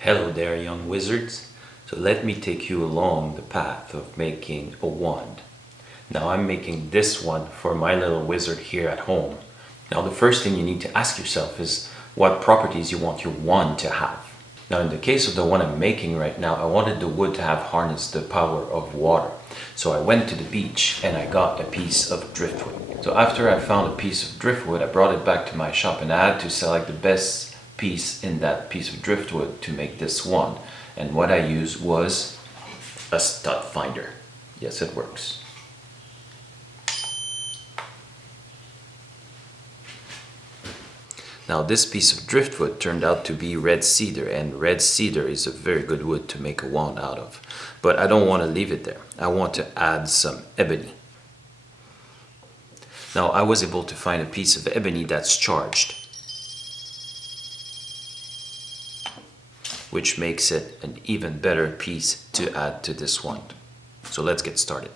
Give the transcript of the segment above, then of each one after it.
Hello there, young wizards. So let me take you along the path of making a wand. Now I'm making this one for my little wizard here at home. Now the first thing you need to ask yourself is what properties you want your wand to have. Now in the case of the one I'm making right now, I wanted the wood to have harnessed the power of water. So I went to the beach and I got a piece of driftwood. So after I found a piece of driftwood, I brought it back to my shop and I had to select the best piece in that piece of driftwood to make this wand. And what I used was a stud finder. Yes, it works. Now this piece of driftwood turned out to be red cedar, and red cedar is a very good wood to make a wand out of. But I don't want to leave it there. I want to add some ebony. Now I was able to find a piece of ebony that's charged, which makes it an even better piece to add to this wand. So let's get started.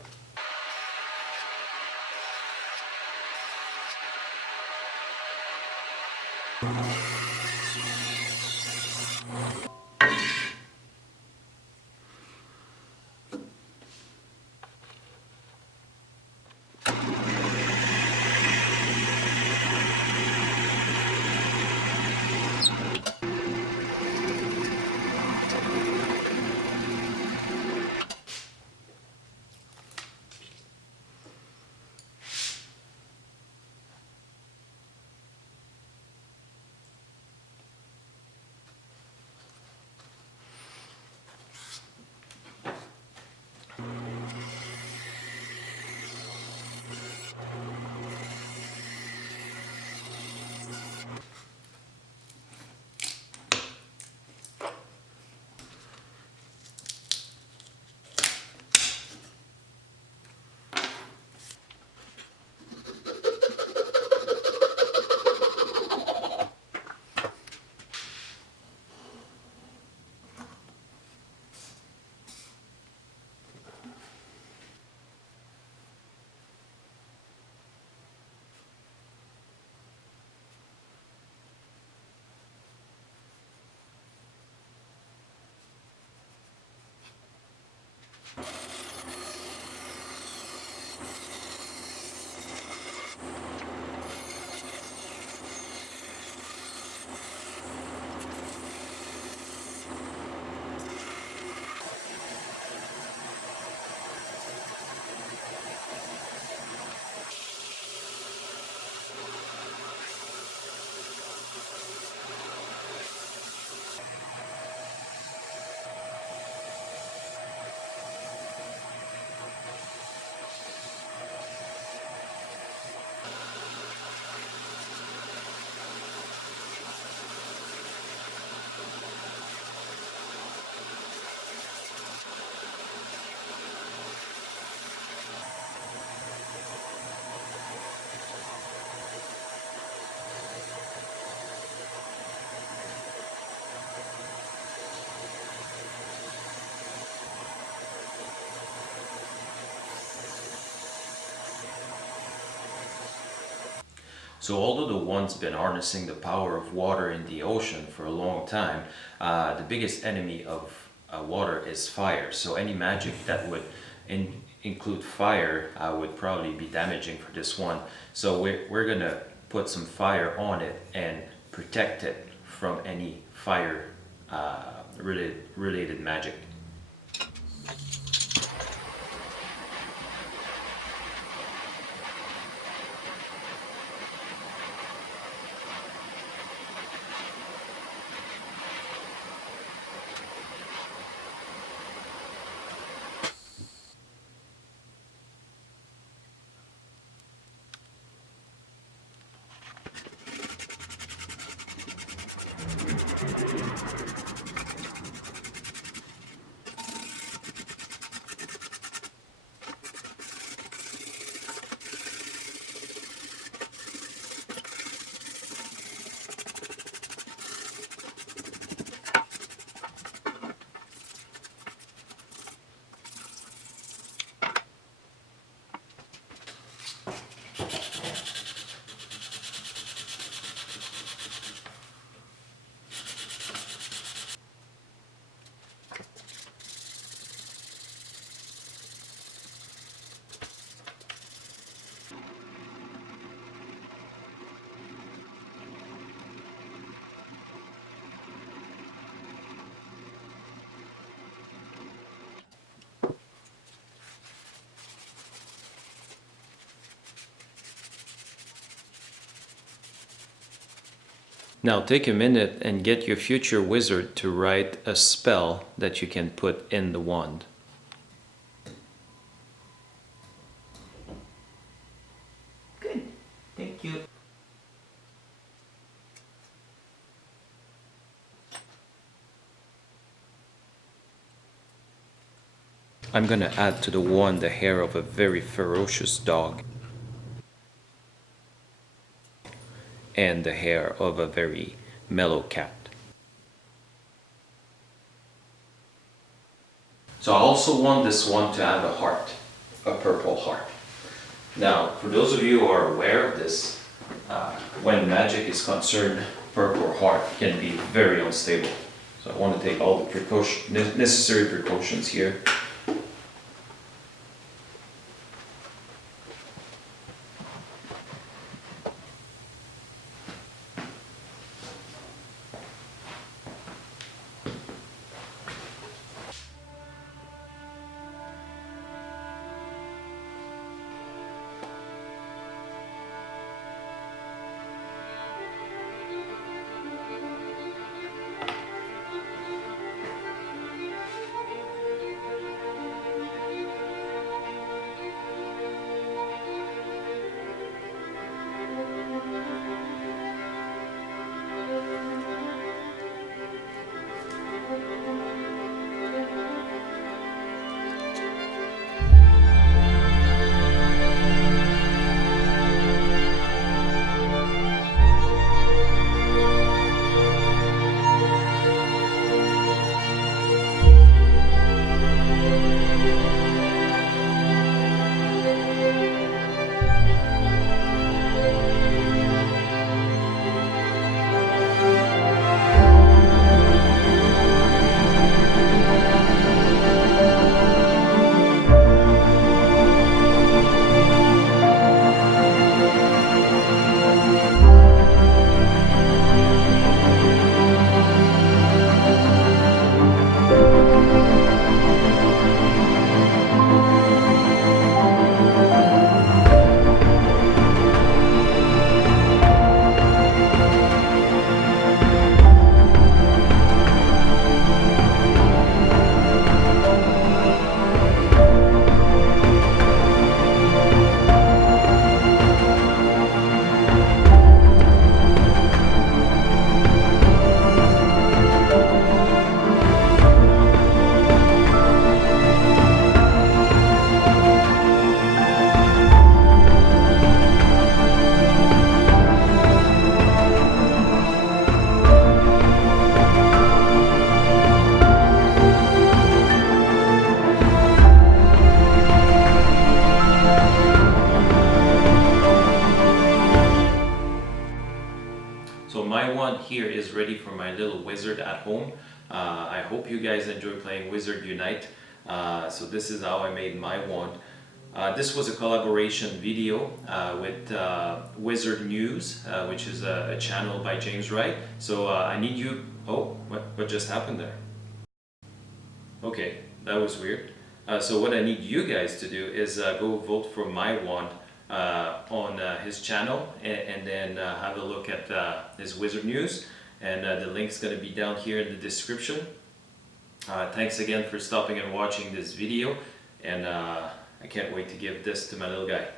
So although the wand's been harnessing the power of water in the ocean for a long time, the biggest enemy of water is fire. So any magic that would include fire would probably be damaging for this one. So we're gonna put some fire on it and protect it from any fire related magic. Now take a minute and get your future wizard to write a spell that you can put in the wand. Good. Thank you. I'm gonna add to the wand the hair of a very ferocious dog and the hair of a very mellow cat. So I also want this one to have a heart, a purple heart. Now, for those of you who are aware of this, when magic is concerned, purple heart can be very unstable. So I want to take all the necessary precautions here. So my wand here is ready for my little wizard at home. I hope you guys enjoy playing Wizard Unite. So this is how I made my wand. This was a collaboration video with Wizard News, which is a channel by James Wright. So I need you... Oh, what just happened there? Okay, that was weird. So what I need you guys to do is go vote for my wand on his channel, and then have a look at his Wizard News, and the link's going to be down here in the description. Thanks again for stopping and watching this video, and I can't wait to give this to my little guy.